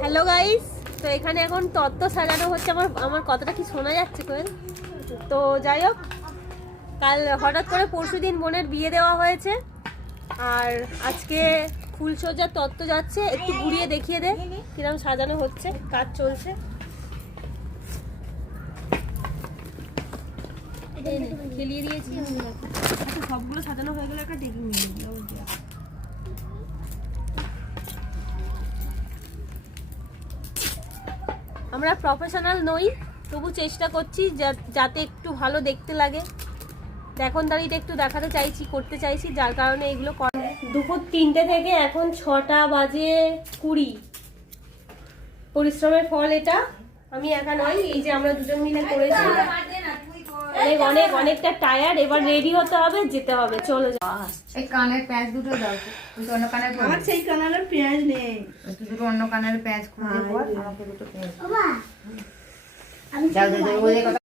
Hello guys, তো এখানে এখন তত্ত্ব সাজানো হচ্ছে। আমার কথাটা কি শোনা যাচ্ছে কোয়েল? তো যাই হোক, কাল হঠাৎ করে পরশুদিন বোনের বিয়ে দেওয়া হয়েছে, আর আজকে ফুলসজ্জার তত্ত্ব যাচ্ছে। একটু ঘুরিয়ে দেখিয়ে দে কিরকম সাজানো হচ্ছে, কাজ চলছে। খেলিয়ে দিয়েছি। আচ্ছা, সবগুলো সাজানো হয়ে গেলে একটা টেকিং নিয়ে দিও। আমরা প্রফেশনাল নই, তবু চেষ্টা করছি যাতে একটু ভালো দেখতে লাগে। এখন দাঁড়িয়ে একটু দেখাতে চাইছি, করতে চাইছি, যার কারণে এগুলো দুপুর 3টে থেকে এখন 6টা বাজে 20। পরিশ্রমের ফল এটা। আমি একা নয়, এই যে আমরা দুজন মিলে করেছি। অনেকটা টায়ার্ড। এবার রেডি হতে হবে, যেতে হবে। চলো এই কানের প্যাঁচ দুটো দাও। অন্য কানের আমার সেই কানের প্যাঁচ নেই। দুটো অন্য কানের প্যাঁচ খুঁজে পর আমাকে দুটো প্যাঁচ। আমি দাও দাও ওই কথা